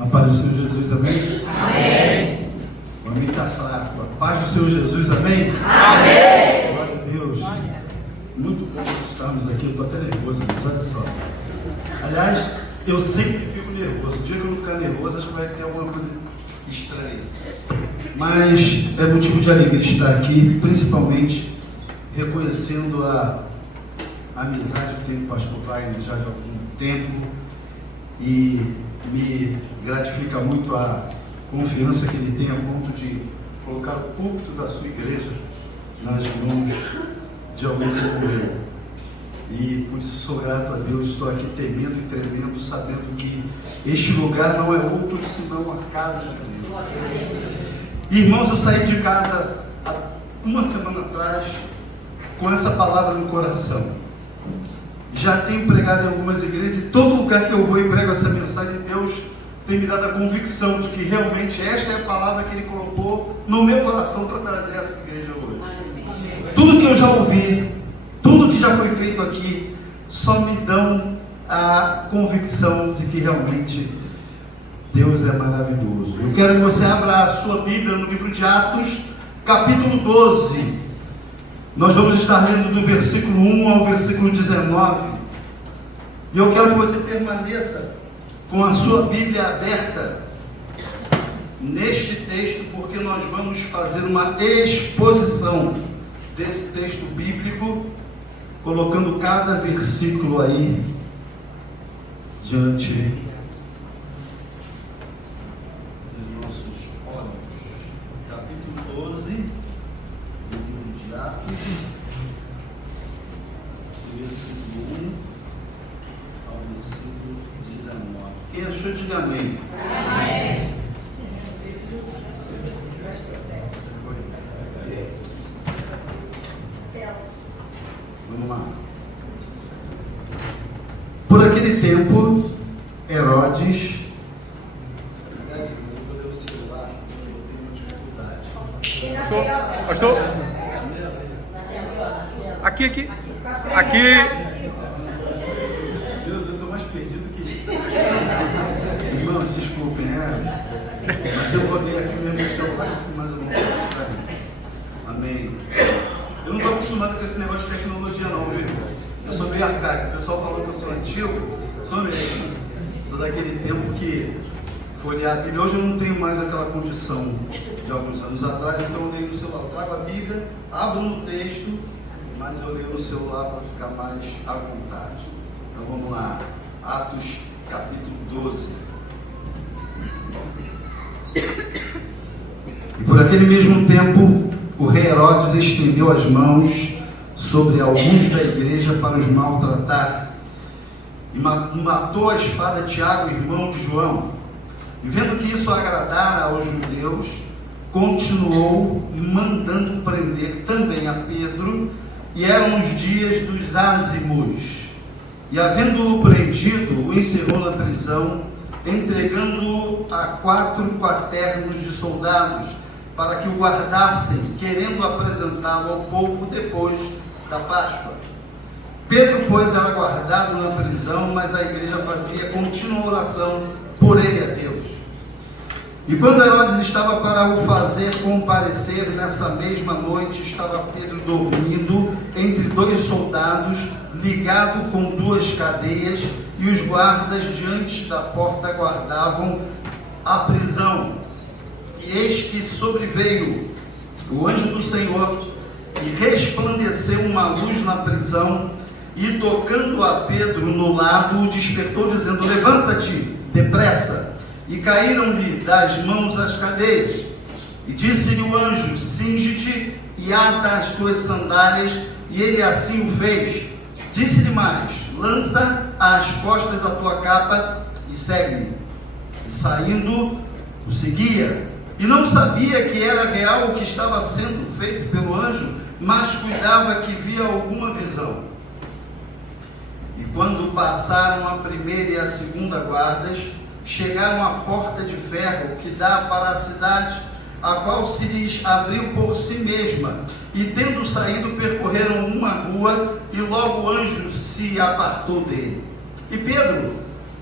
A paz do Senhor Jesus, amém? Amém. O amém está fraco. A paz do Senhor Jesus, amém? Amém. Glória a Deus. Muito bom estarmos aqui. Eu estou até nervoso, mas olha só. Aliás, eu sempre fico nervoso. O dia que eu não ficar nervoso, acho que vai ter alguma coisa estranha. Mas é motivo de alegria estar aqui, principalmente reconhecendo a amizade que tenho com o pastor Wagner já de algum tempo, e me gratifica muito a confiança que ele tem a ponto de colocar o púlpito da sua igreja nas mãos de alguém como eu. E por isso sou grato a Deus, estou aqui temendo e tremendo, sabendo que este lugar não é outro senão a casa de Deus. Irmãos, eu saí de casa há uma semana atrás com essa palavra no coração. Já tenho pregado em algumas igrejas, e todo lugar que eu vou e prego essa mensagem, Deus tem me dado a convicção de que realmente esta é a palavra que Ele colocou no meu coração para trazer essa igreja hoje. Tudo que eu já ouvi, tudo que já foi feito aqui, só me dão a convicção de que realmente Deus é maravilhoso. Eu quero que você abra a sua Bíblia no livro de Atos, capítulo 12. Nós vamos estar lendo do versículo 1 ao versículo 19. E eu quero que você permaneça com a sua Bíblia aberta neste texto, porque nós vamos fazer uma exposição desse texto bíblico, colocando cada versículo aí diante dos nossos olhos. Capítulo 12 do livro de Atos, versículo 1 ao versículo 19. Quem achou, diga amém. Amém. Vamos lá. Por aquele tempo, Herodes. Pastor? Aqui. Eu estou mais perdido que isso. Irmãos, desculpem, mas eu rodei aqui mesmo no celular que eu fui mais à vontade para mim. Amém. Eu não estou acostumado com esse negócio de tecnologia não, viu? Eu sou meio arcaico. O pessoal falou que eu sou antigo, sou mesmo. Sou daquele tempo que folhear a Bíblia. Hoje eu não tenho mais aquela condição de alguns anos atrás, então eu leio no celular. Eu trago a Bíblia, abro no texto, mas eu leio no celular para ficar mais à vontade. Então vamos lá. Atos capítulo 12. E por aquele mesmo tempo, o rei Herodes estendeu as mãos sobre alguns da igreja para os maltratar, e matou a espada Tiago, irmão de João. E vendo que isso agradara aos judeus, continuou mandando prender também a Pedro, e eram os dias dos ázimos. E havendo-o prendido, o encerrou na prisão, entregando-o a 4 quaternos de soldados, para que o guardassem, querendo apresentá-lo ao povo depois da Páscoa. Pedro, pois, era guardado na prisão, mas a igreja fazia contínua oração por ele a Deus. E quando Herodes estava para o fazer comparecer, nessa mesma noite estava Pedro dormindo entre 2 soldados, ligado com 2 cadeias, e os guardas diante da porta guardavam a prisão. E eis que sobreveio o anjo do Senhor, e resplandeceu uma luz na prisão, e tocando a Pedro no lado, o despertou, dizendo: levanta-te depressa. E caíram-lhe das mãos as cadeias. E disse-lhe o anjo: cinge-te e ata as tuas sandálias. E ele assim o fez. Disse-lhe mais: lança às costas a tua capa e segue-me. E saindo, o seguia. E não sabia que era real o que estava sendo feito pelo anjo, mas cuidava que via alguma visão. E quando passaram a primeira e a segunda guardas, chegaram à porta de ferro que dá para a cidade, a qual se lhes abriu por si mesma. E tendo saído, percorreram uma rua, e logo o anjo se apartou dele. E Pedro,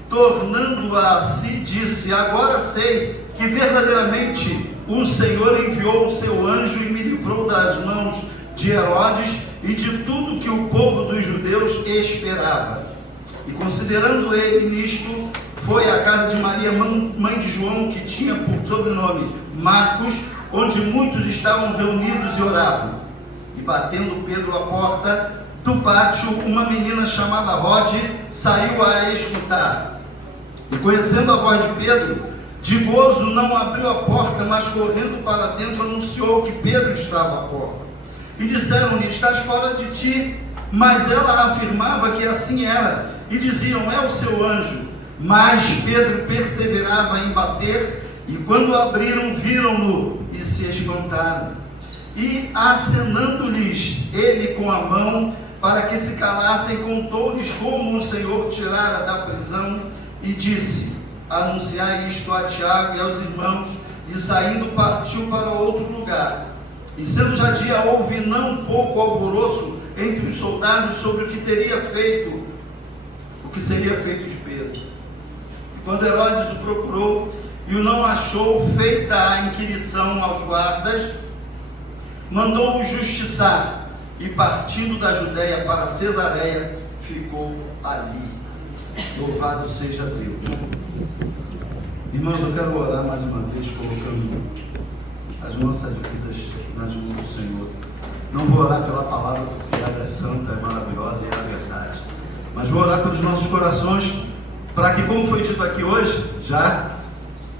tornando a si, disse: agora sei que verdadeiramente o Senhor enviou o seu anjo e me livrou das mãos de Herodes e de tudo que o povo dos judeus esperava. E considerando ele nisto, foi à casa de Maria, mãe de João, que tinha por sobrenome Marcos, onde muitos estavam reunidos e oravam. E batendo Pedro à porta do pátio, uma menina chamada Rode saiu a escutar. E conhecendo a voz de Pedro, de gozo não abriu a porta, mas correndo para dentro anunciou que Pedro estava à porta. E disseram-lhe: estás fora de ti. Mas ela afirmava que assim era, e diziam: é o seu anjo. Mas Pedro perseverava em bater, e quando abriram, viram-no e se espantaram. E acenando-lhes ele com a mão para que se calassem, contou-lhes como o Senhor tirara da prisão, e disse: anunciai isto a Tiago e aos irmãos. E saindo partiu para outro lugar. E sendo já dia, houve não pouco alvoroço entre os soldados sobre o que teria feito, o que seria feito de Pedro. E quando Herodes o procurou e o não achou, feita a inquirição aos guardas, mandou-o justiçar, e partindo da Judéia para Cesareia, ficou ali. Louvado seja Deus. Irmãos, eu quero orar mais uma vez, colocando as nossas vidas nas mãos do Senhor. Não vou orar pela palavra, porque ela é santa, é maravilhosa e é a verdade, mas vou orar pelos nossos corações, para que, como foi dito aqui hoje, já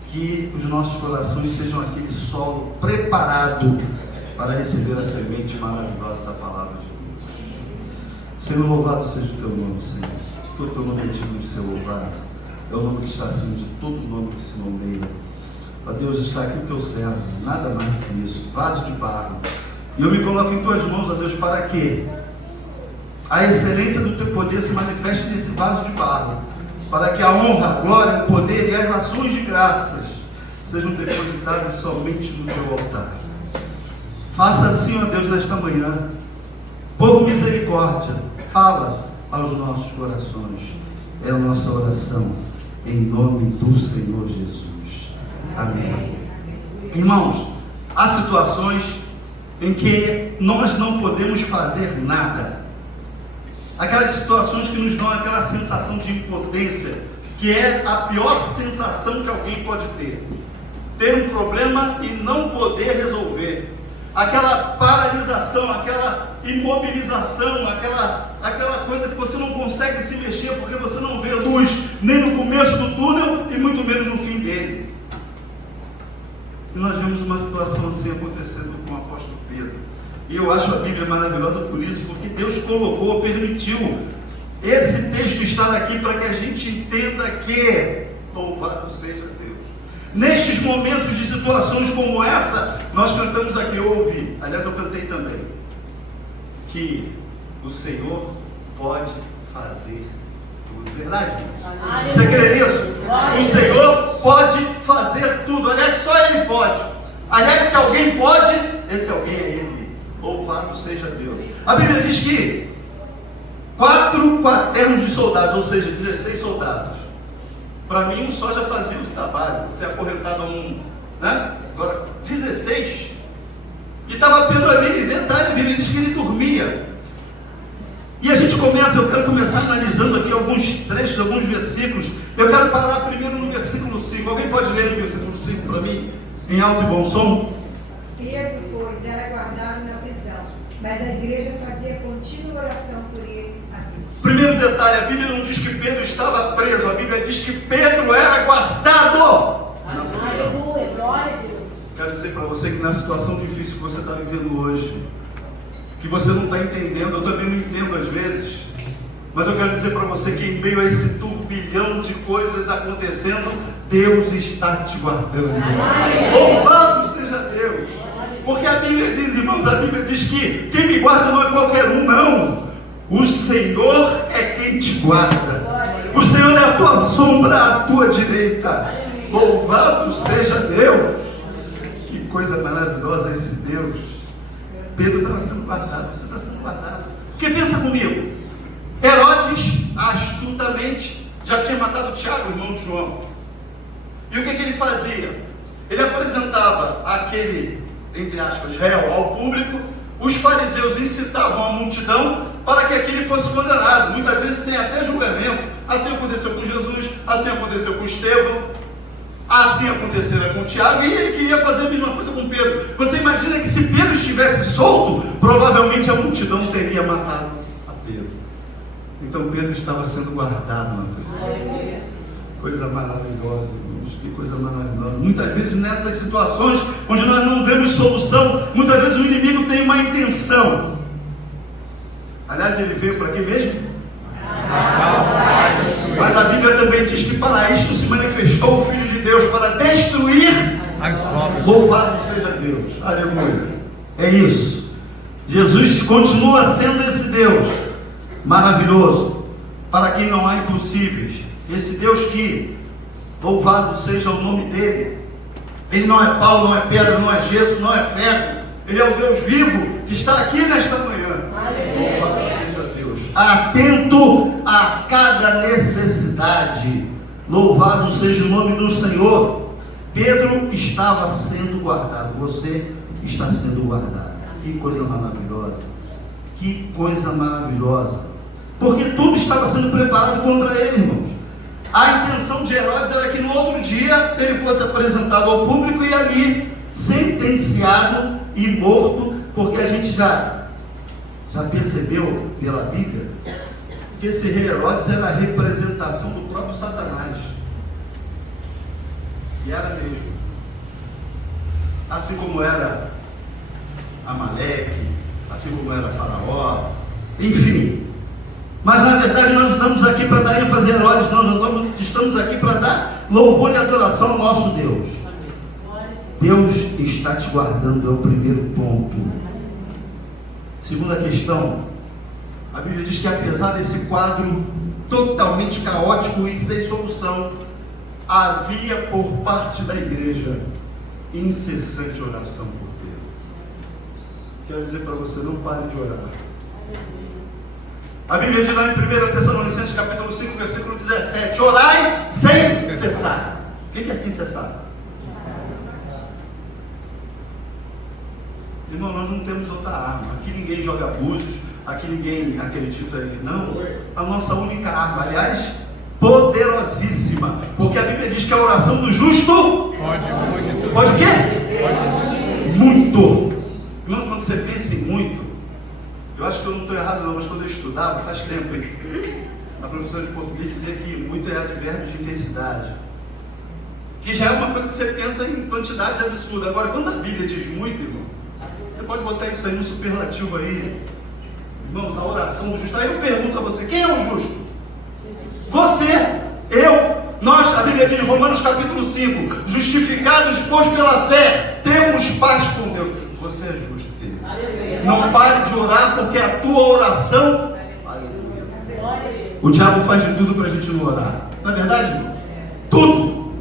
que os nossos corações sejam aquele solo preparado para receber a semente maravilhosa da palavra de Deus. Senhor, louvado seja o teu nome, Senhor. Todo o teu nome é digno de ser louvado. É o nome que está acima de todo nome que se nomeia. Ó Deus, está aqui o teu servo, nada mais do que isso, vaso de barro. E eu me coloco em tuas mãos, ó Deus, para que a excelência do teu poder se manifeste nesse vaso de barro, para que a honra, a glória, o poder e as ações de graças sejam depositadas somente no teu altar. Faça assim, ó Deus, nesta manhã. Povo misericórdia, fala aos nossos corações. É a nossa oração, em nome do Senhor Jesus. Amém. Irmãos, há situações em que nós não podemos fazer nada. Aquelas situações que nos dão aquela sensação de impotência, que é a pior sensação que alguém pode ter. Ter um problema e não poder resolver. Aquela paralisação, aquela imobilização, aquela coisa que você não consegue se mexer porque você não vê luz nem no começo do túnel e muito menos no fim dele. E nós vemos uma situação assim acontecendo com o apóstolo Pedro. E eu acho a Bíblia maravilhosa por isso, porque Deus colocou, permitiu esse texto estar aqui para que a gente entenda que, louvado seja Deus, nestes momentos de situações como essa, nós cantamos aqui, eu ouvi, aliás eu cantei também, que o Senhor pode fazer tudo. Verdade, irmãos? Você crê nisso? O Senhor pode fazer tudo. Aliás, só Ele pode. Aliás, se alguém pode, esse alguém é Ele. Louvado seja Deus. A Bíblia diz que 4 quaternos de soldados, ou seja, 16 soldados. Para mim, um só já fazia o trabalho. Você é acorrentado a um, né? Agora, 16. E estava Pedro ali, detalhe, a Bíblia diz que ele dormia. E a gente começa, eu quero começar analisando aqui alguns trechos, alguns versículos. Eu quero parar primeiro no versículo 5. Alguém pode ler o versículo 5 para mim, em alto e bom som? Pedro, pois, era guardado na prisão, mas a igreja fazia contínua oração por ele. Primeiro detalhe, a Bíblia não diz que Pedro estava preso, a Bíblia diz que Pedro era guardado na prisão. Aleluia, glória a Deus. Quero dizer para você que na situação difícil que você está vivendo hoje, que você não está entendendo, eu também não entendo às vezes, mas eu quero dizer para você que em meio a esse turbilhão de coisas acontecendo, Deus está te guardando. Louvado seja Deus, porque a Bíblia diz, irmãos, a Bíblia diz que quem me guarda não é qualquer um, não. O Senhor é quem te guarda. O Senhor é a tua sombra à tua direita. Louvado seja Deus. Que coisa maravilhosa esse Deus. Pedro estava sendo guardado, você está sendo guardado. Porque pensa comigo, Herodes, astutamente, já tinha matado Tiago, irmão de João. fazia? Ele apresentava aquele, entre aspas, réu ao público. Os fariseus incitavam a multidão para que aquele fosse condenado, muitas vezes sem até julgamento. Assim aconteceu com Jesus, assim aconteceu com Estevão, assim acontecera com Tiago, e ele queria fazer a mesma coisa com Pedro. Você imagina que se Pedro estivesse solto, provavelmente a multidão teria matado a Pedro. Então Pedro estava sendo guardado na prisão. Coisa maravilhosa, irmãos, que coisa maravilhosa. Muitas vezes nessas situações onde nós não vemos solução, muitas vezes o inimigo tem uma intenção. Aliás, ele veio para quê mesmo? Mas a Bíblia também diz que para isto se manifestou o Filho de Deus, para destruir. Louvado seja Deus, aleluia. É isso. Jesus continua sendo esse Deus maravilhoso, para quem não há impossíveis. Esse Deus que, louvado seja o nome dele, ele não é pau, não é pedra, não é gesso, não é ferro. Ele é o Deus vivo que está aqui nesta manhã. Louvado seja Deus, atento a cada necessidade. Louvado seja o nome do Senhor. Pedro estava sendo guardado. Você está sendo guardado. Que coisa maravilhosa. Que coisa maravilhosa. Porque tudo estava sendo preparado contra ele, irmãos. A intenção de Herodes era que no outro dia ele fosse apresentado ao público e ali sentenciado e morto, porque a gente já percebeu pela Bíblia que esse rei Herodes era a representação do próprio Satanás. E era mesmo. Assim como era Amaleque, assim como era Faraó, enfim. Mas na verdade nós estamos aqui para dar ênfase a Herodes, nós estamos aqui para dar louvor e adoração ao nosso Deus. Deus está te guardando, é o primeiro ponto. Segunda questão, a Bíblia diz que apesar desse quadro totalmente caótico e sem solução, havia por parte da igreja incessante oração por Deus. Quero dizer para você, não pare de orar. A Bíblia diz lá em 1 Tessalonicenses capítulo 5, versículo 17: orai sem cessar. O que é sem cessar? Irmão, nós não temos outra arma. Aqui ninguém joga búzios, aqui ninguém acredita aí. Não, a nossa única arma, aliás, poderosíssima, porque a Bíblia diz que a oração do justo pode o quê? Muito. Irmão, quando você pensa em muito, eu acho que eu não estou errado não, mas quando eu estudava, faz tempo, hein? A professora de português dizia que muito é advérbio de intensidade, que já é uma coisa que você pensa em quantidade absurda. Agora, quando a Bíblia diz muito, irmão, você pode botar isso aí no superlativo aí. Irmãos, a oração do justo. Aí eu pergunto a você, quem é o justo? Você, eu, nós. A Bíblia diz em Romanos capítulo 5, justificados, pois pela fé, temos paz com Deus. Você é justo, querido. Não pare de orar, porque a tua oração, o diabo faz de tudo para a gente não orar. Não é verdade, irmão? Tudo.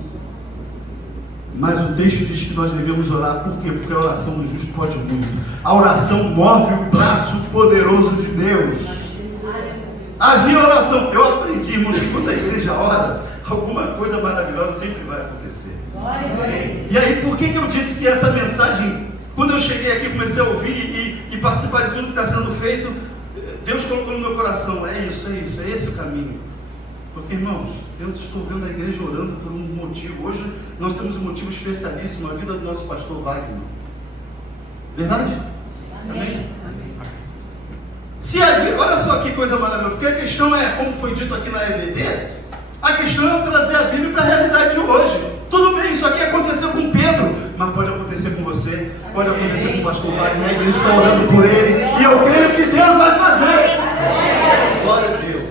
Mas o texto diz que nós devemos orar. Por quê? Porque a oração do justo pode muito. A oração move o braço poderoso de Deus. Havia oração. Eu aprendi, irmãos, que quando a igreja ora, alguma coisa maravilhosa sempre vai acontecer. E aí, por que eu disse que essa mensagem, quando eu cheguei aqui, comecei a ouvir e participar de tudo que está sendo feito, Deus colocou no meu coração: é isso, é esse o caminho. Porque, irmãos, eu estou vendo a igreja orando por um motivo. Hoje nós temos um motivo especialíssimo, a vida do nosso pastor Wagner. Verdade? Amém? Se havia, olha só que coisa maravilhosa, porque a questão é, como foi dito aqui na EBD, a questão é trazer a Bíblia para a realidade de hoje. Tudo bem, isso aqui aconteceu com Pedro, mas pode acontecer com você, pode acontecer com o pastor Wagner. A igreja está orando por ele, e eu creio que Deus vai fazer. Glória a Deus.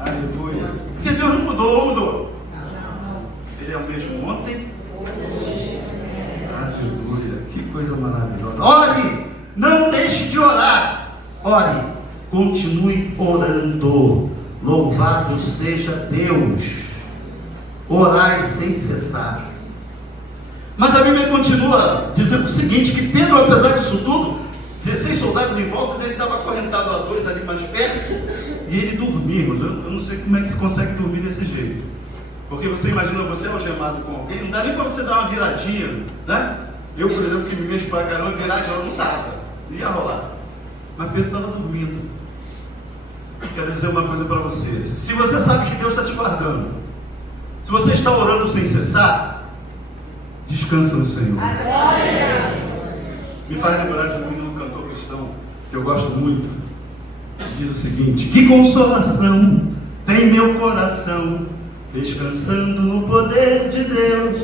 Aleluia. Porque Deus não mudou, ou mudou? Ele é o mesmo ontem. Aleluia. Que coisa maravilhosa. Ore, não deixe de orar. Ore, continue orando. Louvado seja Deus. Orai sem cessar. Mas a Bíblia continua dizendo o seguinte: que Pedro, apesar disso tudo, 16 soldados em volta, ele estava acorrentado a 2 ali mais perto, e ele dormia. Eu não sei como é que se consegue dormir desse jeito. Porque você imagina você algemado com alguém, não dá nem para você dar uma viradinha, né? Eu, por exemplo, que me mexo para caramba, virar de ela não dava, não ia rolar. Mas Pedro estava dormindo. Quero dizer uma coisa para você: se você sabe que Deus está te guardando, se você está orando sem cessar, descansa no Senhor. Me faz lembrar de um cantor cristão que eu gosto muito. Diz o seguinte: que consolação tem meu coração, descansando no poder de Deus.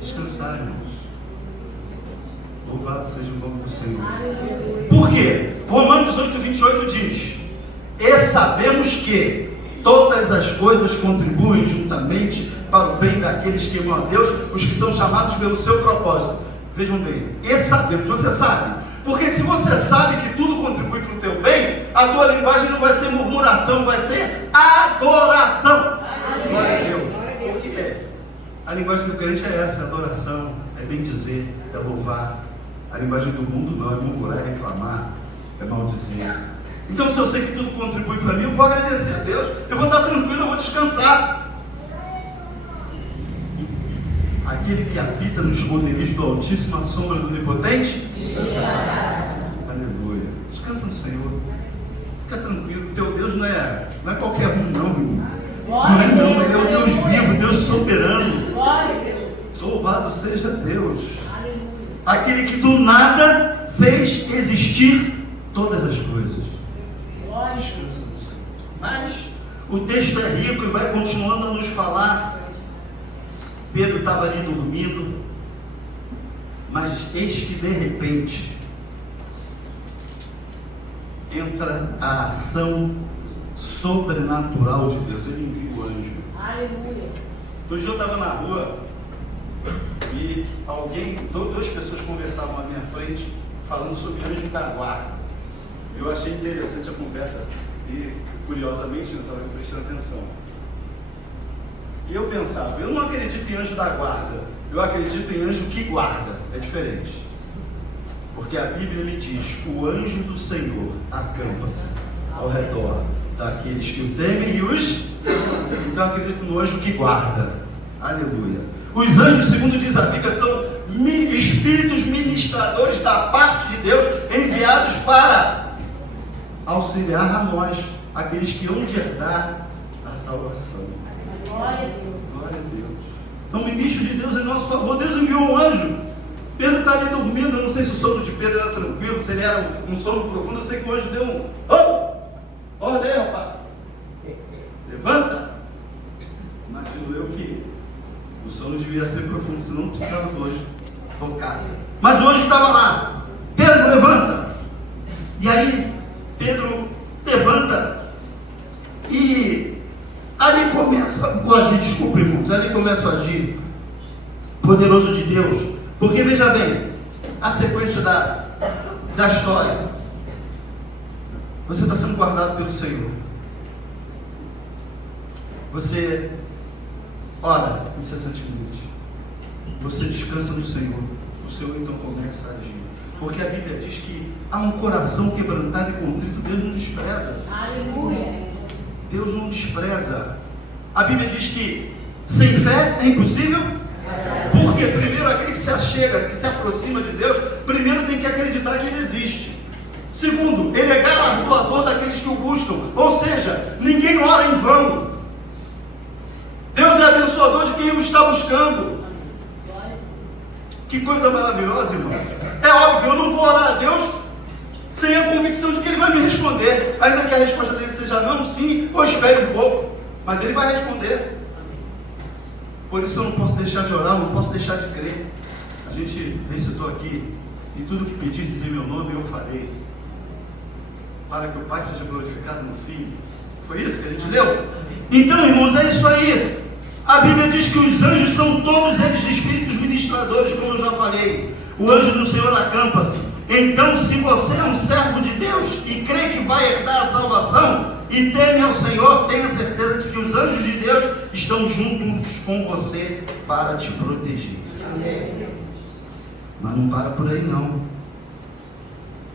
Descansar, irmãos. Louvado seja o nome do Senhor. Por quê? Romanos 8:28 diz: e sabemos que todas as coisas contribuem juntamente para o bem daqueles que amam a Deus, os que são chamados pelo seu propósito. Vejam bem, e sabemos, você sabe. Porque se você sabe que tudo contribui para o teu bem, a tua linguagem não vai ser murmuração, vai ser adoração. Glória a Deus. Porque a linguagem do crente é essa: adoração, é bem dizer, é louvar. A linguagem do mundo não, é murmurar, é reclamar, é maldizer. Então, se eu sei que tudo contribui para mim, eu vou agradecer a Deus, eu vou estar tranquilo, eu vou descansar. Aquele que habita no esconderijo do Altíssimo, a sombra do Onipotente, aleluia. Descansa no Senhor, fica tranquilo. Teu Deus não é qualquer um, não, irmão. Não é, não, ele é o Deus vivo, Deus soberano. Louvado seja Deus. Aquele que do nada fez existir todas as coisas. Descansa no Senhor. Mas o texto é rico e vai continuando a nos falar. Pedro estava ali dormindo, mas eis que de repente entra a ação sobrenatural de Deus. Ele envia o anjo. Aleluia. Um dia eu estava na rua e duas pessoas conversavam à minha frente falando sobre anjo da guarda. Eu achei interessante a conversa e, curiosamente, eu estava prestando atenção. E eu pensava, eu não acredito em anjo da guarda, eu acredito em anjo que guarda. É diferente. Porque a Bíblia me diz: o anjo do Senhor acampa-se ao redor daqueles que o temem e os... Então eu acredito no anjo que guarda. Aleluia. Os anjos, segundo diz a Bíblia, são espíritos ministradores da parte de Deus, enviados para auxiliar a nós, aqueles que hão de herdar a salvação. Glória a Deus. Glória a Deus. São ministros de Deus em nosso favor. Deus enviou um anjo. Pedro está ali dormindo. Eu não sei se o sono de Pedro era tranquilo, se ele era um sono profundo. Eu sei que o anjo deu um... Olha aí, rapaz. Levanta. Imagino eu que o sono devia ser profundo, senão não precisava do anjo tocar. Mas o anjo estava lá. Pedro, levanta. E aí, Pedro levanta e ali começa o agir, desculpa, irmãos, ali começa o agir poderoso de Deus. Porque veja bem, a sequência da história. Você está sendo guardado pelo Senhor. Você ora incessantemente. Você descansa no Senhor. O Senhor então começa a agir. Porque a Bíblia diz que há um coração quebrantado e contrito, Deus não despreza. Aleluia. Deus não despreza. A Bíblia diz que sem fé é impossível. Porque primeiro aquele que se achega, que se aproxima de Deus, primeiro tem que acreditar que Ele existe. Segundo, Ele é galardoador daqueles que o buscam. Ou seja, ninguém ora em vão. Deus é abençoador de quem o está buscando. Que coisa maravilhosa, irmão. É óbvio, eu não vou orar a Deus sem a convicção de que Ele vai me responder. Ainda que a resposta dele seja não, sim, ou espere um pouco. Mas Ele vai responder. Por isso eu não posso deixar de orar, não posso deixar de crer. A gente recitou aqui: e tudo que pedir, dizer meu nome, eu farei, para que o Pai seja glorificado no Filho. Foi isso que a gente leu? Então, irmãos, é isso aí. A Bíblia diz que os anjos são todos eles espíritos ministradores, como eu já falei. O anjo do Senhor acampa-se. Então, se você é um servo de Deus e crê que vai herdar a salvação e teme ao Senhor, tenha certeza de que os anjos de Deus estão juntos com você para te proteger. Amém. Mas não para por aí não.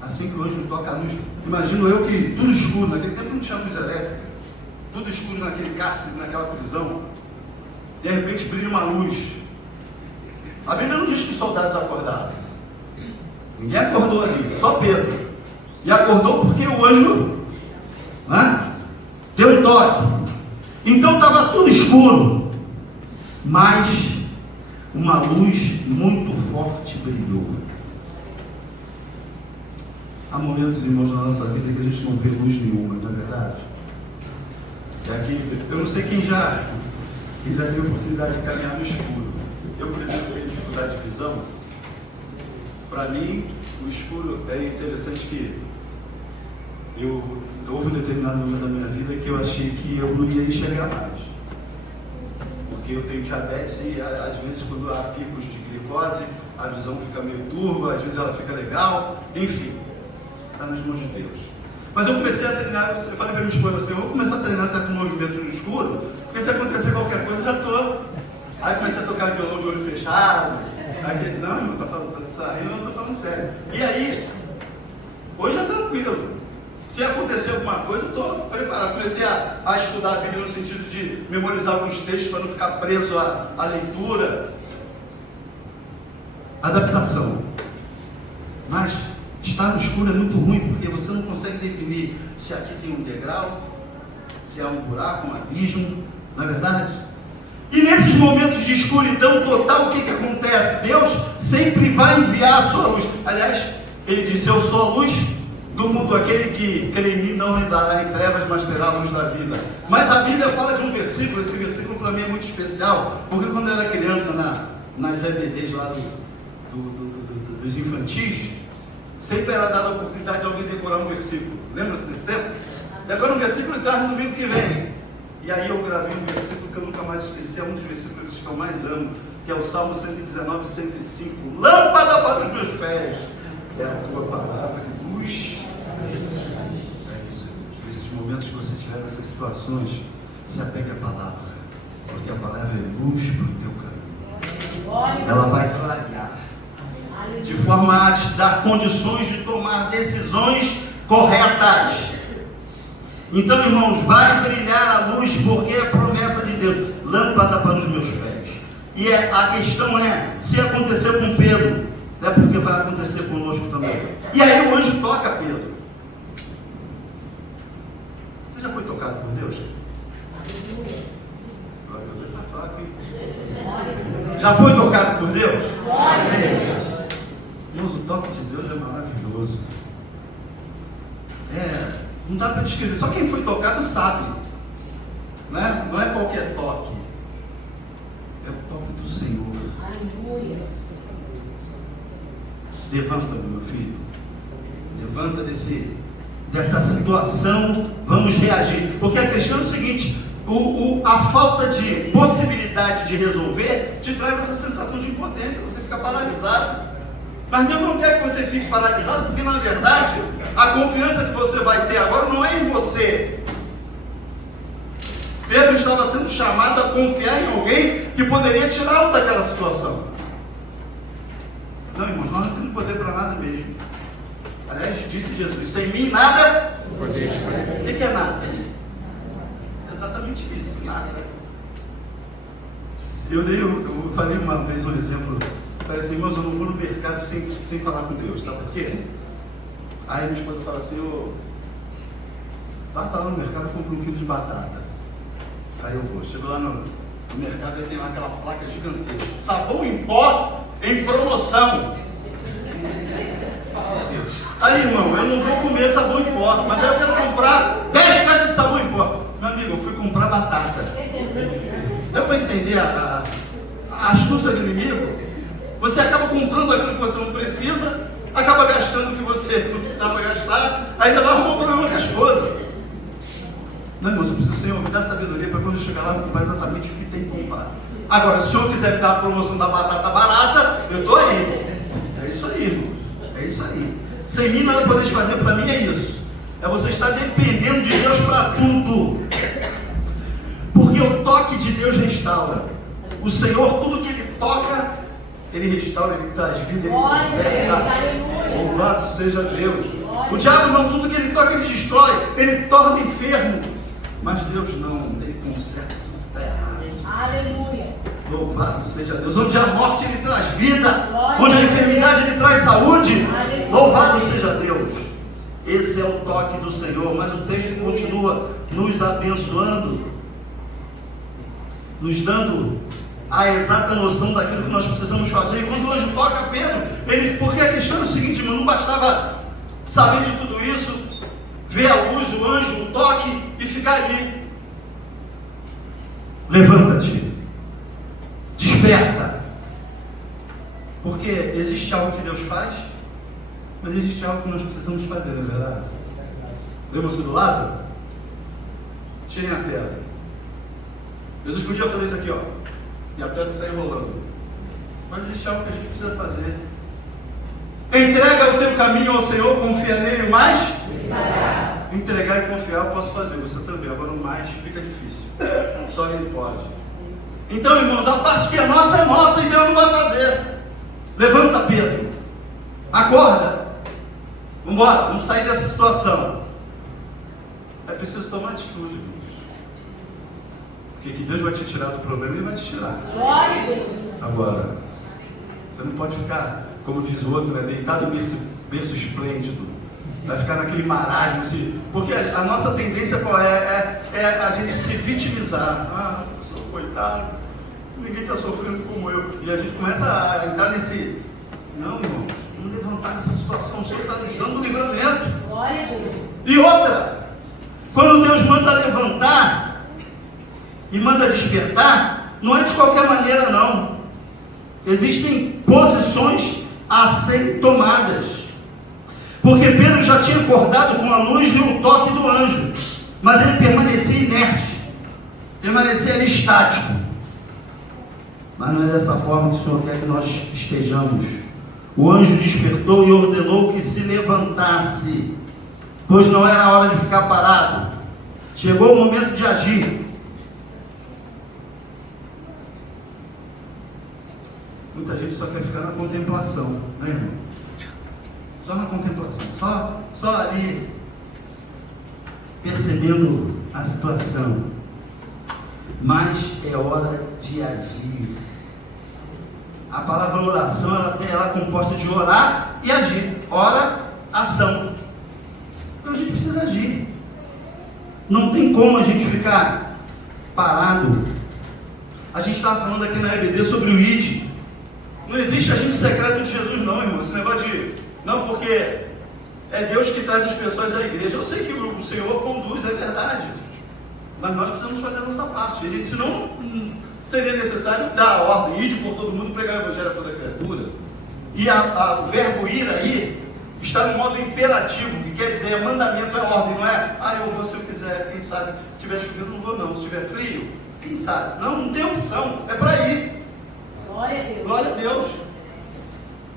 Assim que o anjo toca a luz, imagino eu que tudo escuro, naquele tempo não tinha luz elétrica, tudo escuro naquele cárcere, naquela prisão. de repente brilha uma luz. A Bíblia não diz que os soldados acordaram. Ninguém acordou ali, só Pedro. E acordou porque o anjo, né, deu um toque. Então estava tudo escuro, mas uma luz muito forte brilhou. Há momentos, irmãos, na nossa vida que a gente não vê luz nenhuma, não é verdade? É aquele, eu não sei quem já teve a oportunidade de caminhar no escuro. Eu, por exemplo, tenho dificuldade de visão. Para mim, o escuro é interessante que houve um determinado momento da minha vida que eu achei que eu não ia enxergar mais. Porque eu tenho diabetes e às vezes quando há picos de glicose, a visão fica meio turva, às vezes ela fica legal, enfim, está nas mãos de Deus. Mas eu comecei a treinar, eu falei para minha esposa assim, eu vou começar a treinar certos movimentos no escuro, porque se acontecer qualquer coisa, eu já estou. Aí comecei a tocar violão de olho fechado. Aí, não, irmão, tá rindo, eu não estou falando sério. E aí, hoje é tranquilo. Se acontecer alguma coisa, eu estou preparado. Comecei a estudar a Bíblia no sentido de memorizar alguns textos para não ficar preso à leitura. Adaptação. Mas estar no escuro é muito ruim, porque você não consegue definir se aqui tem um degrau, se há um buraco, um abismo, não é verdade? E nesses momentos de escuridão total, o que acontece? Deus sempre vai enviar a sua luz. Aliás, ele disse, eu sou a luz do mundo, aquele que crê em mim não andará em trevas, mas terá a luz da vida. Mas a Bíblia fala de um versículo, esse versículo para mim é muito especial, porque quando eu era criança, nas EBDs lá dos infantis, sempre era dada a oportunidade de alguém decorar um versículo. Lembra-se desse tempo? E agora um versículo traz no domingo que vem. E aí eu gravei um versículo que eu nunca mais esqueci, é um dos versículos que eu mais amo, que é o Salmo 119, 105. Lâmpada para os meus pés é a tua palavra e luz. É isso, nesses momentos que você estiver nessas situações, se apegue à palavra, porque a palavra é luz para o teu caminho. Ela vai clarear, de forma a te dar condições de tomar decisões corretas. Então, irmãos, vai brilhar a luz, porque é a promessa de Deus, lâmpada para os meus pés. E a questão é, se aconteceu com Pedro, é porque vai acontecer conosco também. E aí o anjo toca Pedro. Você já foi tocado por Deus? Está fraco, hein? Já foi tocado por Deus? Deus, o toque de Deus é maravilhoso. Não dá para descrever, só quem foi tocado sabe, né? Não é qualquer toque, é o toque do Senhor. Aleluia. Levanta, meu filho, levanta dessa situação, vamos reagir, porque a questão é o seguinte, a falta de possibilidade de resolver te traz essa sensação de impotência, você fica paralisado. Mas Deus não quer que você fique paralisado, porque na verdade, a confiança que você vai ter agora não é em você. Pedro estava sendo chamado a confiar em alguém que poderia tirá-lo daquela situação. Não, irmãos, nós não temos poder para nada mesmo. Aliás, disse Jesus, sem mim nada. O que é nada? Exatamente isso, nada. Eu falei uma vez um exemplo. Falei assim, irmãos, eu não vou no mercado sem falar com Deus, sabe por quê? Aí minha esposa fala assim, passa lá no mercado e compra 1 quilo de batata. Aí eu vou, chego lá no mercado e tem lá aquela placa gigantesca, sabão em pó em promoção. Aí, irmão, eu não vou comer sabão em pó, mas aí eu quero comprar 10 caixas de sabão em pó. Meu amigo, eu fui comprar batata. Deu para entender a astúcia do inimigo? Você acaba comprando aquilo que você não precisa, acaba gastando o que você não precisava gastar, ainda vai arrumar um problema com a esposa. Não, irmão, você precisa, Senhor, me dá sabedoria para quando eu chegar lá, eu comprar exatamente o que tem que comprar. Agora, se o Senhor quiser me dar a promoção da batata barata, eu estou aí. É isso aí, irmãos. É isso aí. Sem mim, nada podeis fazer, para mim é isso. É você estar dependendo de Deus para tudo. Porque o toque de Deus restaura. O Senhor, tudo que Ele toca, Ele restaura, Ele traz vida, Ele conserta. Louvado seja Deus. O diabo não, tudo que ele toca, Ele destrói, Ele torna enfermo. Mas Deus não, Ele conserta tudo que está errado. Aleluia. Louvado seja Deus. Onde a morte Ele traz vida, onde a enfermidade Ele traz saúde. Louvado seja Deus. Esse é o toque do Senhor. Mas o texto continua nos abençoando, nos dando a exata noção daquilo que nós precisamos fazer. E quando o anjo toca Pedro, porque a questão é o seguinte, irmão, não bastava saber de tudo isso, ver a luz, o anjo, o toque e ficar ali. Levanta-te, desperta, porque existe algo que Deus faz, mas existe algo que nós precisamos fazer, não é verdade? Lembra-se do Lázaro? Tirem a pedra. Jesus podia fazer isso aqui, ó, e a pedra sair rolando, mas existe algo que a gente precisa fazer. Entrega o teu caminho ao Senhor, confia nele, mais entregar e confiar eu posso fazer, você também. Agora o mais fica difícil, só Ele pode. Então, irmãos, a parte que é nossa e Deus não vai fazer. Levanta, Pedro, acorda, vamos embora, vamos sair dessa situação. É preciso tomar atitude, irmãos, porque que Deus vai te tirar do problema, Ele vai te tirar. Glória a Deus. Agora, você não pode ficar, como diz o outro, né, deitado nesse berço esplêndido, vai ficar naquele marasmo, porque a nossa tendência qual é a gente se vitimizar. Ah, eu sou coitado, ninguém está sofrendo como eu, e a gente começa a entrar nesse, não, irmão, vamos levantar dessa situação, o Senhor está nos dando o livramento. Glória a Deus. E outra, quando Deus manda levantar e manda despertar, não é de qualquer maneira não. Existem posições a serem tomadas. Porque Pedro já tinha acordado com a luz e o toque do anjo, mas ele permanecia inerte, permanecia ali estático. Mas não é dessa forma que o Senhor quer que nós estejamos. O anjo despertou e ordenou que se levantasse, pois não era hora de ficar parado. Chegou o momento de agir. Muita gente só quer ficar na contemplação, né, irmão? Só na contemplação, só ali percebendo a situação. Mas é hora de agir. A palavra oração, ela é composta de orar e agir. Ora, ação. Então a gente precisa agir. Não tem como a gente ficar parado. A gente estava falando aqui na EBD sobre o ID. Não existe agente secreto de Jesus não, irmão. Esse negócio de... Não, porque é Deus que traz as pessoas à igreja. Eu sei que o Senhor conduz, é verdade. Mas nós precisamos fazer a nossa parte. Senão seria necessário dar a ordem, ir por todo mundo e pregar o evangelho a toda criatura. E o verbo ir aí está no modo imperativo, que quer dizer, mandamento é ordem, não é? Eu vou se eu quiser, quem sabe. Se estiver chovendo, não vou não. Se estiver frio, quem sabe. Não tem opção, é para ir. Glória a Deus. Glória a Deus.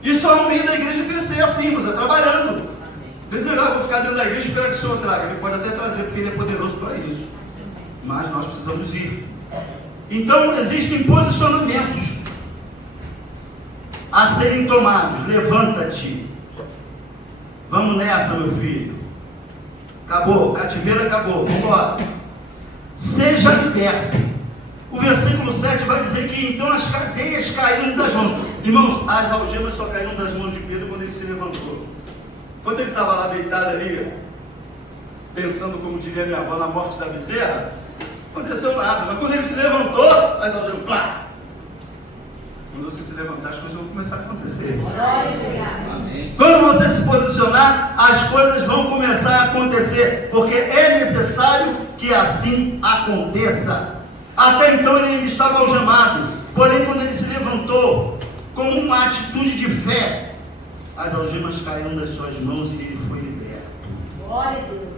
Isso é o meio da igreja crescer assim, você trabalhando. Desejar, vou ficar dentro da igreja e esperar que o Senhor traga. Ele pode até trazer, porque Ele é poderoso para isso. Mas nós precisamos ir. Então, existem posicionamentos a serem tomados. Levanta-te. Vamos nessa, meu filho. Acabou, cativeiro acabou, vamos embora. Seja liberto. O versículo 7 vai dizer que então as cadeias caíram das mãos. Irmãos, as algemas só caíram das mãos de Pedro quando ele se levantou. Quando ele estava lá deitado ali, pensando, como diria minha avó, na morte da bezerra, não aconteceu nada. Mas quando ele se levantou, as algemas, plá! Quando você se levantar, as coisas vão começar a acontecer. Quando você se posicionar, as coisas vão começar a acontecer, porque é necessário que assim aconteça. Até então ele ainda estava algemado, porém quando ele se levantou, com uma atitude de fé, as algemas caíram das suas mãos e ele foi liberto. Glória a Deus.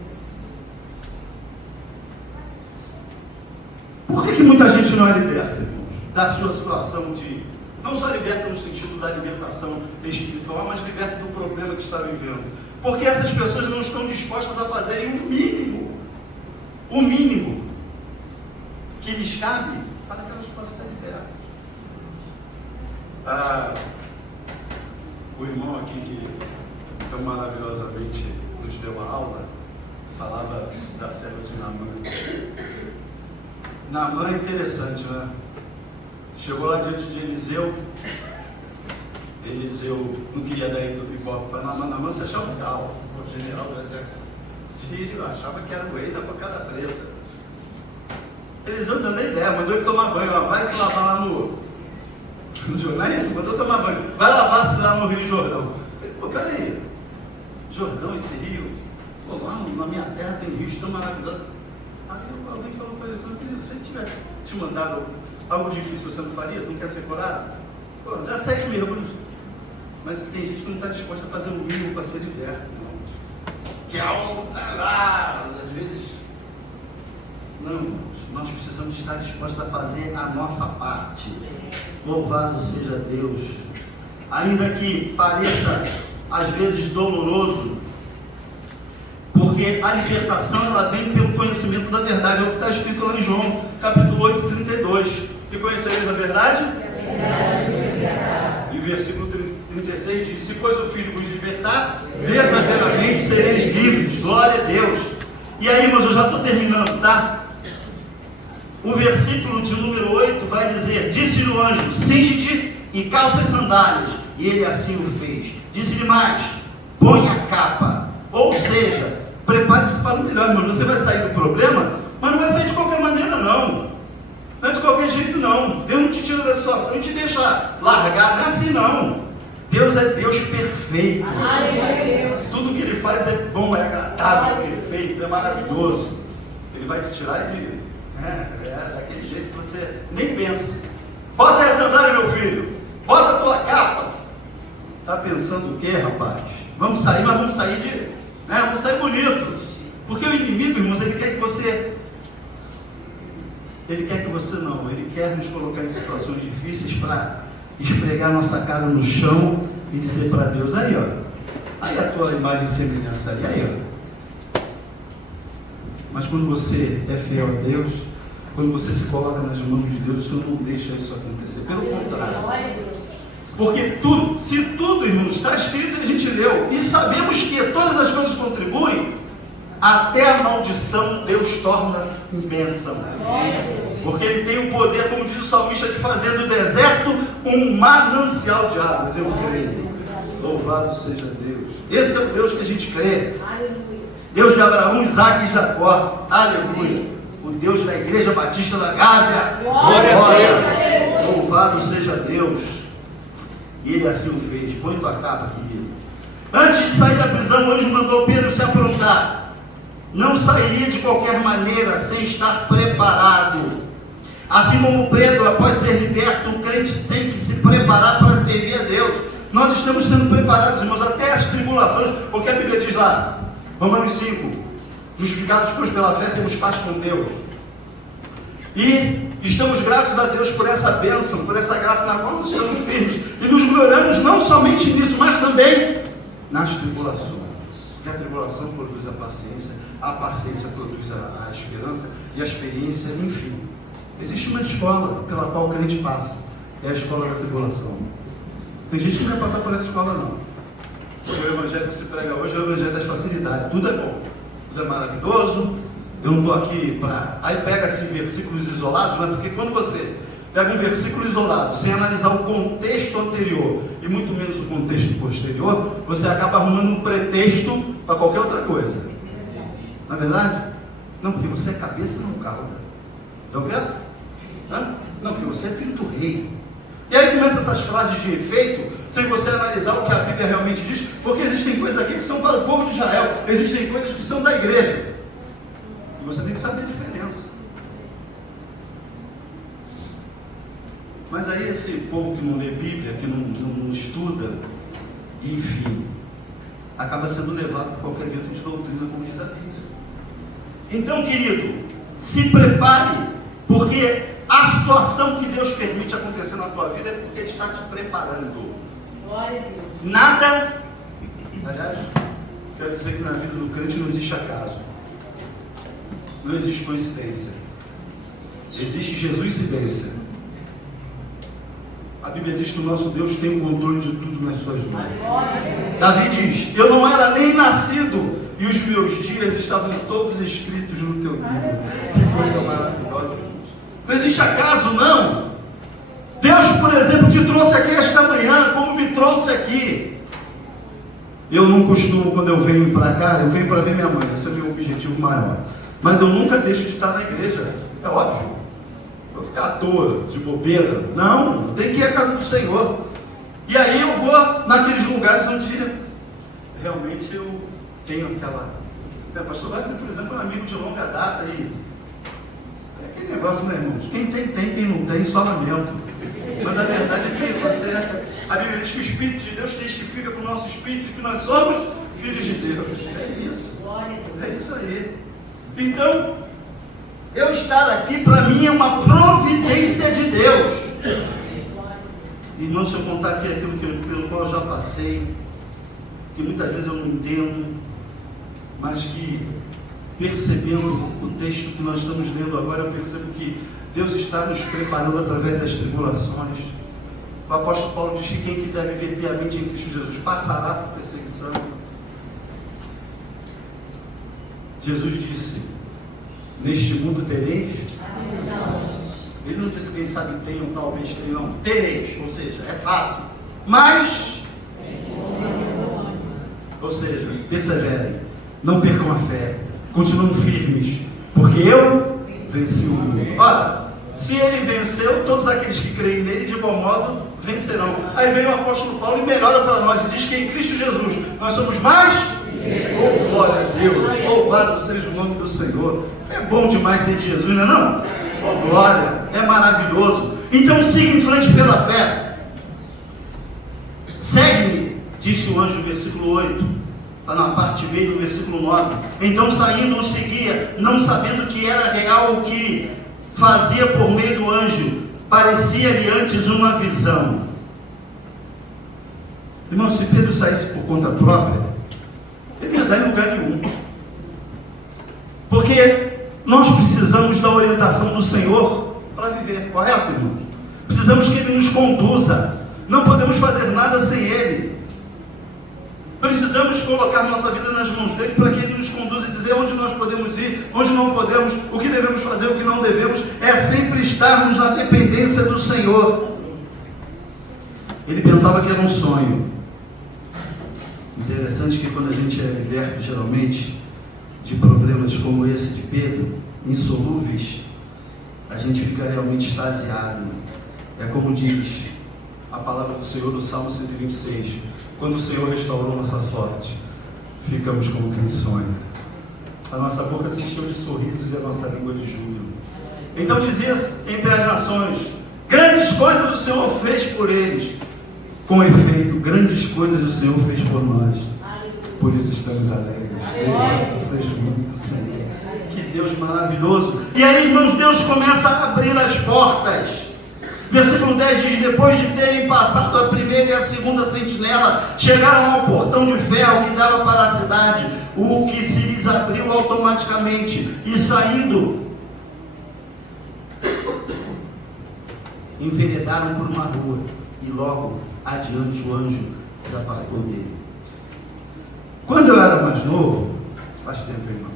Por que muita gente não é liberta, irmãos? Da sua situação de... Não só liberta no sentido da libertação espiritual, mas liberta do problema que está vivendo. Porque essas pessoas não estão dispostas a fazerem o mínimo que lhes cabe para que elas possam ser libertas. O irmão aqui que tão maravilhosamente nos deu a aula, falava da serva de Naamã. Naamã é interessante, né? Chegou lá diante de Eliseu. Eliseu não queria dar ele do pipoca para Naamã, se achava tal. O general do exército sírio achava que era o rei da pancada preta. Eliseu não deu nem ideia, mandou ele tomar banho. Ó, vai se lavar lá no Jordão, é isso? Mandou tomar banho. Vai lavar-se lá no Rio Jordão. Ele, pô, peraí. Jordão, esse rio? Pô, lá na minha terra tem rios tão maravilhosos. Aí alguém falou para ele, se ele tivesse te mandado algo difícil, você não faria? Você não quer ser curado? Pô, dá 7 mergulhos. Mas tem gente que não está disposta a fazer o mínimo para ser liberto. Que é algo, às vezes, não. Nós precisamos estar dispostos a fazer a nossa parte. Louvado seja Deus. Ainda que pareça, às vezes, doloroso, porque a libertação ela vem pelo conhecimento da verdade. É o que está escrito lá em João, capítulo 8, 32. Que conhecereis a verdade? E o versículo 36 diz: se pois o Filho vos libertar, verdadeiramente sereis livres. Glória a Deus. E aí, irmãos, eu já estou terminando, tá? O versículo de número 8 vai dizer: disse-lhe o anjo, cinge-te e calça as sandálias. E ele assim o fez. Disse-lhe mais: põe a capa. Ou seja, prepare-se para o melhor, irmão. Você vai sair do problema, mas não vai sair de qualquer maneira, não. Não é de qualquer jeito, não. Deus não te tira da situação e te deixa largar. Não é assim, não. Deus é Deus perfeito. Tudo que Ele faz é bom, é agradável, é perfeito, é maravilhoso. Ele vai te tirar de... daquele jeito que você nem pensa. Bota aí a sandália, meu filho. Bota a tua capa. Tá pensando o quê, rapaz? Vamos sair, mas vamos sair de... vamos sair bonito. Porque o inimigo, irmãos, ele quer que você... Ele quer que você não. Ele quer nos colocar em situações difíceis para esfregar nossa cara no chão e dizer para Deus: aí, ó. Aí a tua imagem e semelhança aí, ó. Mas quando você é fiel a Deus, quando você se coloca nas mãos de Deus, o Senhor não deixa isso acontecer. Pelo contrário. Porque tudo, se tudo, irmãos, está escrito, a gente leu, e sabemos que todas as coisas contribuem, até a maldição Deus torna em bênção. Porque Ele tem o poder, como diz o salmista, de fazer do deserto um manancial de águas. Eu creio. Louvado seja Deus. Esse é o Deus que a gente crê. Deus de Abraão, Isaac e Jacó. Aleluia. O Deus da Igreja Batista da Gávea. Glória. Louvado seja Deus. E Ele assim o fez. Põe tua capa, querido. Antes de sair da prisão, o anjo mandou Pedro se aprontar. Não sairia de qualquer maneira sem estar preparado. Assim como Pedro, após ser liberto, o crente tem que se preparar para servir a Deus. Nós estamos sendo preparados, irmãos, até as tribulações, porque a Bíblia diz lá, Romanos 5, justificados pois pela fé temos paz com Deus. E estamos gratos a Deus por essa bênção, por essa graça na qual nós estamos firmes. E nos gloriamos não somente nisso, mas também nas tribulações. Porque a tribulação produz a paciência produz a esperança e a experiência, enfim. Existe uma escola pela qual o crente passa, é a escola da tribulação. Tem gente que não vai passar por essa escola, não. Porque o evangelho que se prega hoje é o evangelho das facilidades. Tudo é bom, tudo é maravilhoso. Eu não estou aqui para... Aí pega-se versículos isolados, né? Porque quando você pega um versículo isolado, sem analisar o contexto anterior e muito menos o contexto posterior, você acaba arrumando um pretexto para qualquer outra coisa. Não é verdade? Não, porque você é cabeça e não cauda. Já ouviu essa? Não, porque você é filho do rei. E aí começam essas frases de efeito, sem você analisar o que a Bíblia realmente diz, porque existem coisas aqui que são para o povo de Israel, existem coisas que são da igreja. E você tem que saber a diferença. Mas aí esse povo que não lê Bíblia, que não estuda, enfim, acaba sendo levado por qualquer vento de doutrina, como diz a Bíblia. Então, querido, se prepare, porque a situação que Deus permite acontecer na tua vida é porque Ele está te preparando. Glória a Deus. Nada, aliás, quero dizer que na vida do crente não existe acaso, não existe coincidência, existe Jesuscidência. A Bíblia diz que o nosso Deus tem o controle de tudo nas suas mãos. Davi diz: eu não era nem nascido e os meus dias estavam todos escritos no teu livro. Que coisa maravilhosa. Não existe acaso, não. Deus, por exemplo, te trouxe aqui esta manhã, como me trouxe aqui. Eu não costumo, quando eu venho para cá, eu venho para ver minha mãe, esse é o meu objetivo maior. Mas eu nunca deixo de estar na igreja, é óbvio. Vou ficar à toa, de bobeira. Não, tem que ir à casa do Senhor. E aí eu vou naqueles lugares onde realmente eu tenho aquela... Pastor Wagner, por exemplo, é um amigo de longa data e... É aquele negócio, né, irmãos? Quem tem, quem não tem, só lamento. Mas a verdade é que você... A Bíblia diz que o Espírito de Deus testifica com o nosso Espírito que nós somos filhos de Deus. É isso. É isso aí. Então, eu estar aqui, para mim, é uma providência de Deus. Irmão, se eu contar aqui aquilo pelo qual eu já passei, que muitas vezes eu não entendo, mas que, percebendo o texto que nós estamos lendo agora, eu percebo que Deus está nos preparando através das tribulações. O apóstolo Paulo diz que quem quiser viver piamente em Cristo Jesus passará por perseguição. Jesus disse: neste mundo tereis. Ele não disse quem sabe tenham, talvez tenham, tereis, ou seja, é fato. Mas, ou seja, perseverem, não percam a fé, continuem firmes, porque eu venci o mundo. Olha, se ele venceu, todos aqueles que creem nele de igual modo vencerão. Aí vem o apóstolo Paulo e melhora para nós e diz que em Cristo Jesus nós somos mais. Oh, glória a Deus, louvado seja o nome do Senhor. É bom demais ser de Jesus, não é não? Oh, glória, é maravilhoso. Então siga em frente pela fé. Segue-me, disse o anjo, versículo 8, está na parte meio do versículo 9. Então saindo o seguia, não sabendo que era real o que fazia por meio do anjo, parecia-lhe antes uma visão. Irmão, se Pedro saísse por conta própria, ele não ia dar em lugar nenhum. Porque nós precisamos da orientação do Senhor para viver, correto, irmãos? Precisamos que Ele nos conduza. Não podemos fazer nada sem Ele. Precisamos colocar nossa vida nas mãos dele para que Ele nos conduza e dizer onde nós podemos ir, onde não podemos, o que devemos fazer, o que não devemos. É sempre estarmos na dependência do Senhor. Ele pensava que era um sonho. Interessante que quando a gente é liberto, geralmente, de problemas como esse de Pedro, insolúveis, a gente fica realmente extasiado. É como diz a palavra do Senhor no Salmo 126: quando o Senhor restaurou nossa sorte, ficamos como quem sonha. A nossa boca se encheu de sorrisos e a nossa língua de júbilo. Então dizia entre as nações: grandes coisas o Senhor fez por eles. Com efeito, grandes coisas o Senhor fez por nós. Por isso estamos alegres. Louvado seja o nome do Senhor. Que Deus maravilhoso. E aí, irmãos, Deus começa a abrir as portas. Versículo 10 diz: depois de terem passado a primeira e a segunda sentinela, chegaram ao portão de ferro que dava para a cidade, o que se lhes abriu automaticamente, e saindo, enveredaram por uma rua, e logo adiante o anjo se apartou dele. Quando eu era mais novo, faz tempo, irmão,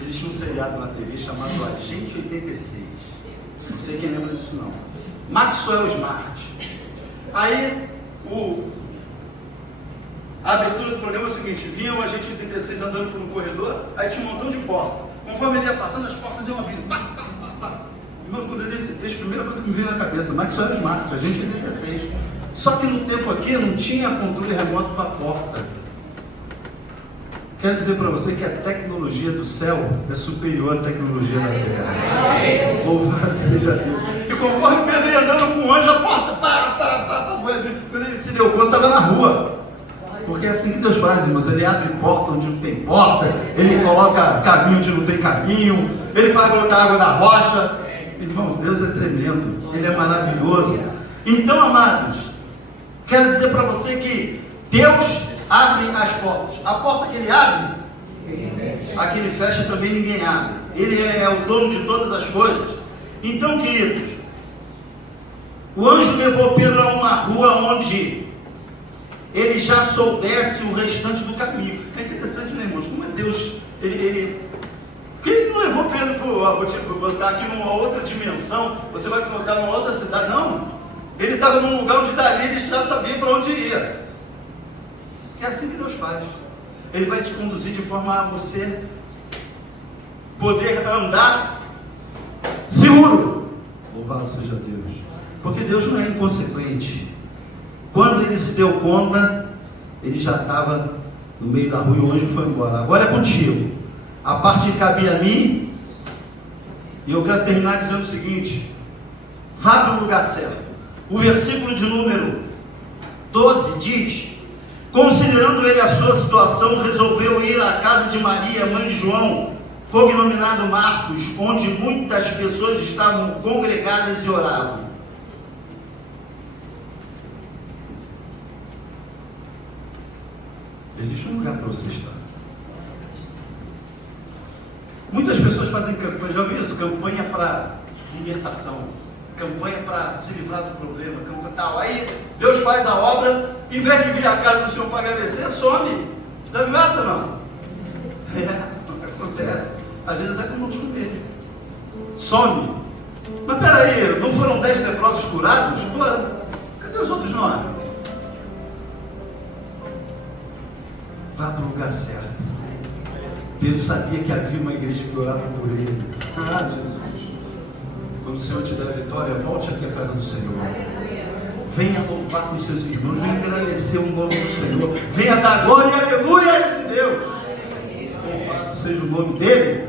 existia um seriado na TV chamado Agente 86. Não sei quem lembra disso não. Maxwell Smart. Aí a abertura do programa é o seguinte: vinha o agente 86 andando por um corredor, aí tinha um montão de portas. Conforme ele ia passando, as portas iam abrindo. Pá, pá, pá, pá. Irmãos, quando eu li esse texto, a primeira coisa que me veio na cabeça: Maxwell Smart, agente 86. Só que no tempo aqui não tinha controle remoto para a porta. Quero dizer para você que a tecnologia do céu é superior à tecnologia da terra. Louvado seja Deus. E conforme Pedro ia andando com o anjo, a porta, quando ele se deu conta, estava na rua. Porque é assim que Deus faz, irmãos. Ele abre porta onde não tem porta, ele coloca caminho onde não tem caminho, ele faz brotar água na rocha. Irmãos, Deus é tremendo, Ele é maravilhoso. Então, amados, quero dizer para você que Deus abre as portas. A porta que Ele abre, a que Ele fecha também ninguém abre. Ele é o dono de todas as coisas. Então, queridos, o anjo levou Pedro a uma rua onde ele já soubesse o restante do caminho. É interessante, né, irmãos? Como é Deus, Porque ele não levou Pedro Pedro, vou te botar aqui numa outra dimensão, você vai colocar numa outra cidade. Não, ele estava num lugar onde dali ele já sabia para onde ia. É assim que Deus faz. Ele vai te conduzir de forma a você poder andar seguro. Louvado seja Deus. Porque Deus não é inconsequente. Quando ele se deu conta, ele já estava no meio da rua e o anjo foi embora. Agora é contigo. A parte que cabia a mim, e eu quero terminar dizendo o seguinte: vá para o lugar certo. O versículo de número 12 diz: considerando ele a sua situação, resolveu ir à casa de Maria, mãe de João, cognominado Marcos, onde muitas pessoas estavam congregadas e oravam. Existe um lugar para você estar. Muitas pessoas fazem campanha, já ouviu isso? Campanha para libertação, campanha para se livrar do problema, campanha tal. Aí Deus faz a obra, em vez de vir à casa do Senhor para agradecer, some. Já viu essa não? Acontece. Às vezes até com motivo mesmo. Some. Mas peraí, não foram 10 leprosos curados? Foram. Cadê os outros 9? Vá para o lugar certo. Pedro sabia que havia uma igreja que orava por ele. Ah, Jesus. Quando o Senhor te der a vitória, volte aqui à casa do Senhor. Venha louvar com seus irmãos, venha agradecer o nome do Senhor, venha dar glória e aleluia a esse Deus. Louvado seja o nome dele,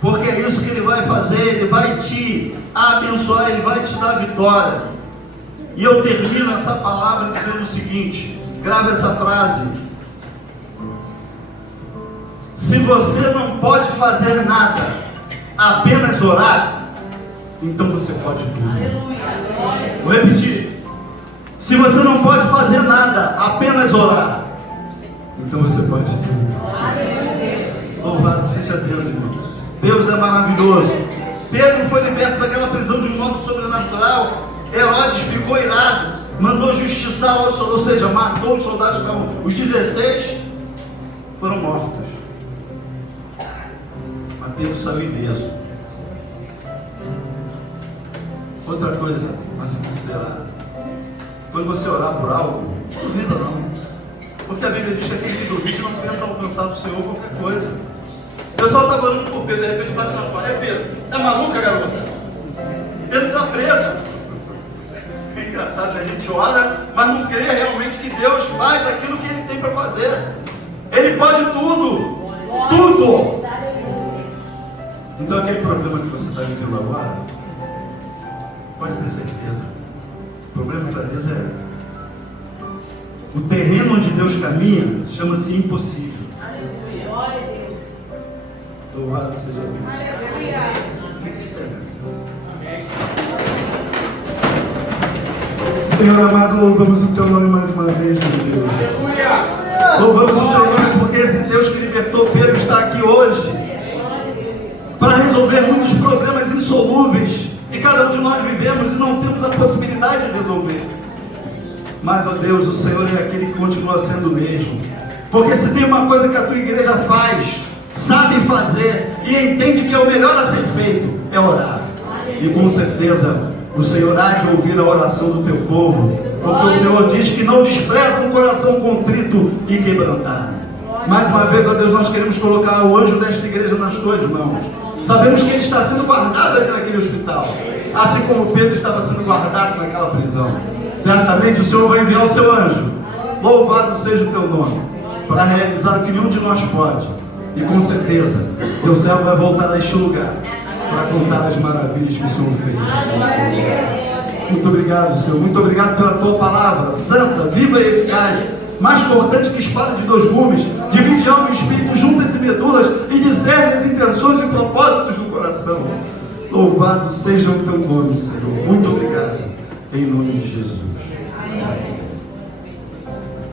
porque é isso que ele vai fazer. Ele vai te abençoar, ele vai te dar vitória. E eu termino essa palavra dizendo o seguinte: grave essa frase: se você não pode fazer nada, apenas orar, então você pode tudo. Vou repetir: se você não pode fazer nada, apenas orar, então você pode tudo. Louvado seja Deus, irmãos. Deus é maravilhoso. Pedro foi liberto daquela prisão de um modo sobrenatural. Herodes ficou irado, mandou justiçar, ou seja, matou os soldados que estavam. Os 16 foram mortos. Mas Pedro saiu ileso. Outra coisa a se considerar: quando você orar por algo, não duvida não. Porque a Bíblia diz que aquele que duvide não pensa alcançar do Senhor qualquer coisa. O pessoal estava orando por Pedro, de repente bate na porta: é Pedro, tá maluca, garota? Pedro está preso. É engraçado, a gente ora, mas não crê realmente que Deus faz aquilo que Ele tem para fazer. Ele pode tudo. Tudo. Então aquele problema que você está vivendo agora, pode ter certeza, o problema para Deus é o terreno onde Deus caminha, chama-se impossível. Aleluia. Glória a Deus. Louvado seja Deus. Aleluia. Senhor amado, louvamos o Teu nome mais uma vez, meu Deus. Louvamos o Teu nome porque esse Deus que libertou Pedro está aqui hoje para resolver muitos problemas insolúveis que cada um de nós vivemos e não temos a possibilidade de resolver. Mas, ó Deus, o Senhor é aquele que continua sendo o mesmo. Porque se tem uma coisa que a Tua igreja faz, sabe fazer e entende que é o melhor a ser feito, é orar. E com certeza o Senhor há de ouvir a oração do Teu povo, porque o Senhor diz que não despreza um coração contrito e quebrantado. Mais uma vez, ó Deus, nós queremos colocar o anjo desta igreja nas Tuas mãos. Sabemos que ele está sendo guardado ali naquele hospital, assim como Pedro estava sendo guardado naquela prisão. Certamente o Senhor vai enviar o Seu anjo, louvado seja o Teu nome, para realizar o que nenhum de nós pode. E com certeza Teu servo vai voltar a este lugar para contar as maravilhas que o Senhor fez. Muito obrigado, Senhor. Muito obrigado pela Tua palavra santa, viva e eficaz, mais cortante que espada de 2 gumes, divide alma e espírito, juntas e medulas, e discerne as intenções e propósitos do coração. Louvado seja o Teu nome, Senhor. Muito obrigado, em nome de Jesus.